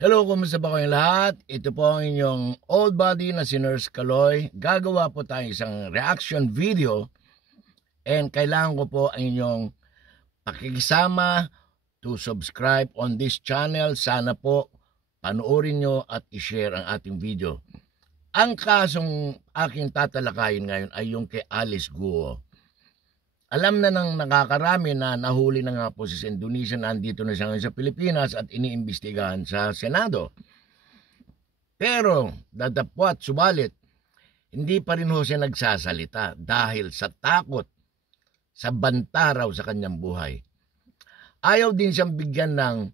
Hello, kumusta ba kayong lahat? Ito po ang inyong old buddy na si Nurse Kaloy. Gagawa po tayo isang reaction video and kailangan ko po ang inyong pakikisama to subscribe on this channel. Sana po panoorin nyo at i-share ang ating video. Ang kasong aking tatalakayin ngayon ay yung kay Alice Guo. Alam na ng nakakarami na nahuli na nga po sa Indonesia, nandito na siya ngayon sa Pilipinas at iniimbestigahan sa Senado. Pero datapwat subalit, hindi pa rin ho siya nagsasalita dahil sa takot sa banta raw sa kanyang buhay. Ayaw din siyang bigyan ng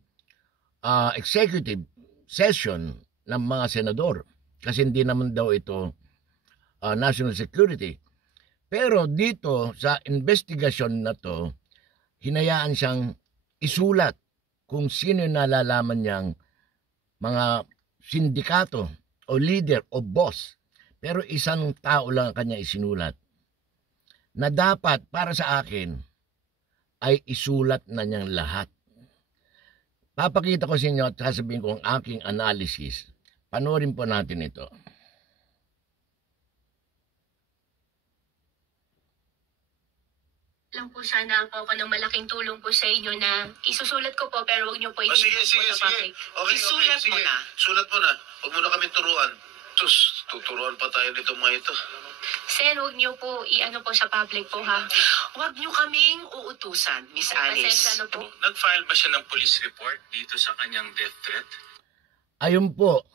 executive session ng mga senador kasi hindi naman daw ito national security. Pero dito sa investigasyon na to, hinayaan siyang isulat kung sino yung nalalaman niyang mga sindikato o leader o boss. Pero isang tao lang ang kanya isinulat na dapat para sa akin ay isulat na niyang lahat. Papakita ko sa inyo at sasabihin ko ang aking analysis. Panoorin po natin ito. Lang po sana ako ng malaking tulong po sa inyo na isusulat ko po pero huwag niyo po Sige. Okay, Isulat mo sige. na. Sulat mo na. Huwag mo na kami turuan. Tuturuan pa tayo nito mga ito. Sir, huwag niyo po i-ano po sa public po ha. Huwag niyo kaming uutusan, Miss Alice. Pasensya na po. Nag-file ba siya ng police report dito sa kanyang death threat? Ayun po,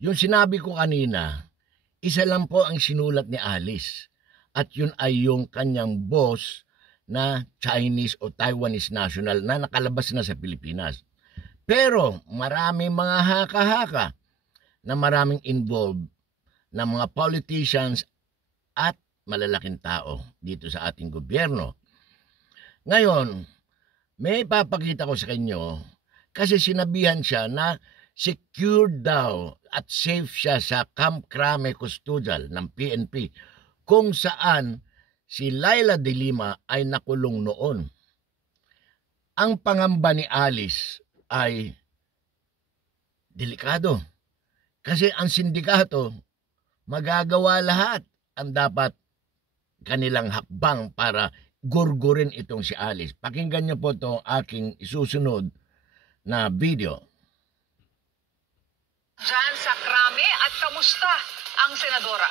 yung sinabi ko kanina, isa lang po ang sinulat ni Alice. At yun ay yung kanyang boss na Chinese o Taiwanese national na nakalabas na sa Pilipinas. Pero maraming mga haka-haka na maraming involved na mga politicians at malalaking tao dito sa ating gobyerno. Ngayon, may papakita ko sa inyo kasi sinabihan siya na secured daw at safe siya sa Camp Crame Custodial ng PNP kung saan si Leila de Lima ay nakulong noon. Ang pangamba ni Alice ay delikado. Kasi ang sindikato magagawa lahat ang dapat kanilang hakbang para gurgurin itong si Alice. Pakinggan niyo po ito aking isusunod na video. Diyan sa Krame at kamusta ang senadora?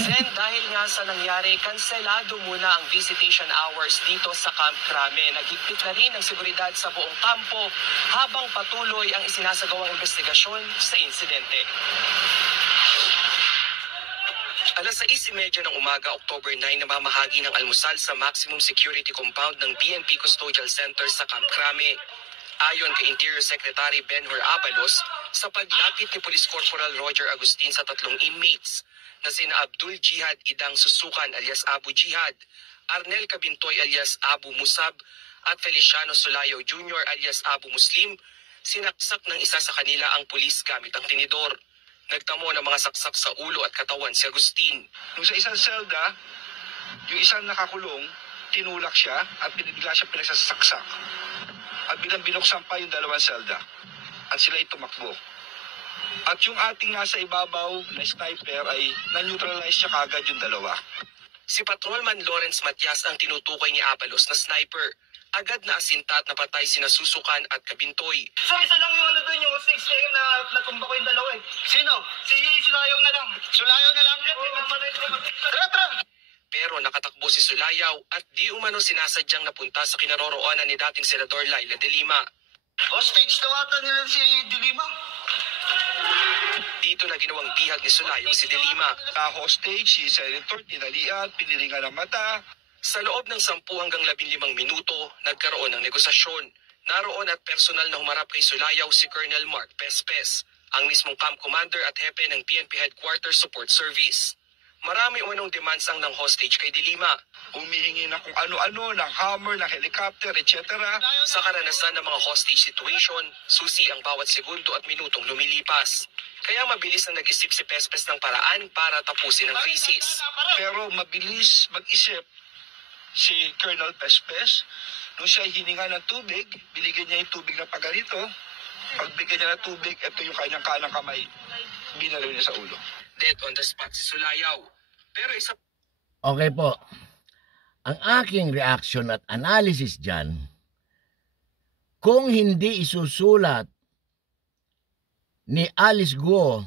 Sen, dahil nga sa nangyari, kanselado muna ang visitation hours dito sa Camp Crame. Naghigpit na rin ang seguridad sa buong kampo habang patuloy ang isinasagawang investigasyon sa insidente. Alas 6:30 ng umaga, October 9, namamahagi ng almusal sa maximum security compound ng PNP Custodial Center sa Camp Crame. Ayon kay Interior Secretary Benhur Abalos, sa paglapit ni Police Corporal Roger Agustin sa tatlong inmates na sina Abdul Jihad Idang Susukan alias Abu Jihad, Arnel Cabintoy alias Abu Musab at Feliciano Sulayo Jr. alias Abu Muslim, sinaksak ng isa sa kanila ang pulis gamit ang tinidor. Nagtamo ng mga saksak sa ulo at katawan si Agustin. Nung sa isang selda, yung isang nakakulong, tinulak siya at bigla siya pinagsasaksak. At bilang binuksan pa yung dalawang selda. At sila ay tumakbo. At yung ating nasa ibabaw na sniper ay na-neutralize siya kagad yung dalawa. Si Patrolman Lawrence Matias ang tinutukoy ni Abalos na sniper. Agad na asinta at napatay sina Susukan at Cabintoy. Sir, isa lang yung ano doon, yung 6 na natumba ko yung dalawa eh. Sino? Si Sulayaw na lang. Sulayaw na lang? Tara! Pero nakatakbo si Sulayaw at di umano sinasadyang napunta sa kinaroroonan ni dating Senador Leila de Lima. Hostage na ata nila si Dilima. Dito na ginawang bihag ni Sulayaw si de Lima. Hostage, si Senator, tinalian, piniringan ng mata. Sa loob ng 10 hanggang 15 minuto, nagkaroon ng negosasyon. Naroon at personal na humarap kay Sulayaw si Colonel Mark Pespes, ang mismong camp commander at hepe ng PNP Headquarters Support Service. Marami umanong demands ang ng hostage kay de Lima. Humihingi na kung ano-ano, ng hammer, ng helicopter, etc. Sa karanasan ng mga hostage situation, susi ang bawat segundo at minutong lumilipas. Kaya mabilis na nag-isip si Pespes ng paraan para tapusin ang krisis. Pero mabilis mag-isip si Colonel Pespes. Nung siya hininga ng tubig, binigyan niya yung tubig na paganito. Pagbigyan niya ng tubig, ito yung kanyang kanang kamay. Binalo niya sa ulo. Dead on the spot si Sulayaw. Pero isa Okay po. Ang aking reaction at analysis dyan, kung hindi isusulat ni Alice Guo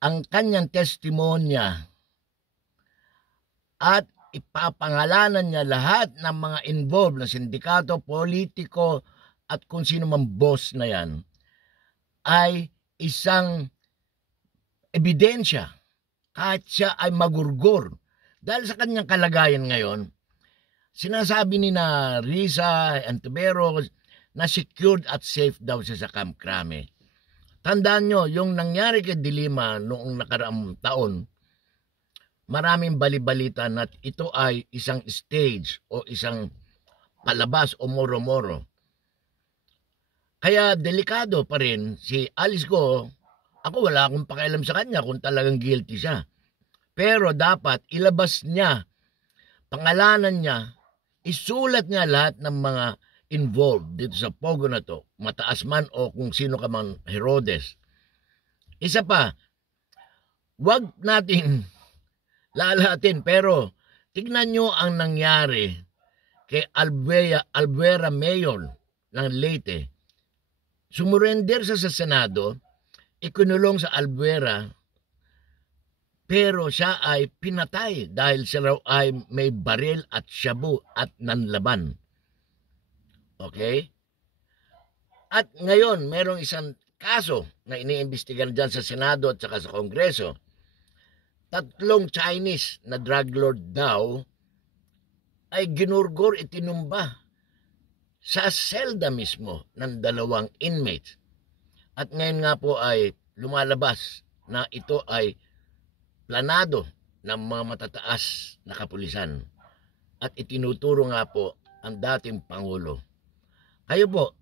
ang kanyang testimonya at ipapangalanan niya lahat ng mga involved na sindikato, politiko at kung sino man boss na yan, ay isang ebidensya kahit siya ay magurgur. Dahil sa kanyang kalagayan ngayon, sinasabi ni na Risa Antivero na secured at safe daw siya sa Camp Crame. Tandaan nyo, yung nangyari kay Dilima noong nakaraang taon, maraming balibalita na ito ay isang stage o isang palabas o moro-moro. Kaya delikado pa rin si Alice Guo. Ako wala akong pakialam sa kanya kung talagang guilty siya. Pero dapat ilabas niya, pangalanan niya, isulat niya lahat ng mga involved dito sa pogo na to, mataas man o kung sino ka man Herodes. Isa pa, wag natin lalahatin, pero tignan nyo ang nangyari kay Albuera Mayor ng Leyte. Sumurrender sa Senado, ikinulong sa Albuera, pero siya ay pinatay dahil siya raw ay may baril at shabu at nanlaban. Okay? At ngayon, merong isang kaso na iniimbestigan dyan sa Senado at saka sa Kongreso. 3 Chinese na drug lord daw ay ginurgor, itinumba sa selda mismo ng 2 inmates. At ngayon nga po ay lumalabas na ito ay planado ng mga matataas na kapulisan. At itinuturo nga po ang dating Pangulo. Kayo po,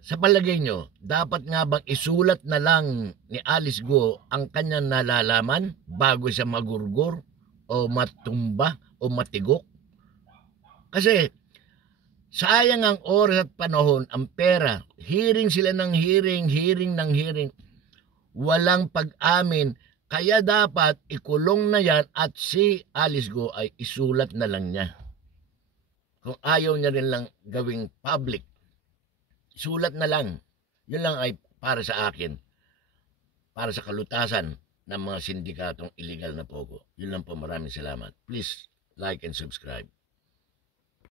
sa palagay nyo, dapat nga bang isulat na lang ni Alice Guo ang kanyang nalalaman bago siya magurgur o matumba o matigok? Kasi sayang ang oras at panahon, ang pera. Hearing sila ng hearing ng hearing. Walang pag-amin. Kaya dapat ikulong na yan at si Alice Guo ay isulat na lang niya. Kung ayaw niya rin lang gawing public, sulat na lang. Yun lang ay para sa akin. Para sa kalutasan ng mga sindikatong illegal na pogo. Yun lang po, maraming salamat. Please like and subscribe.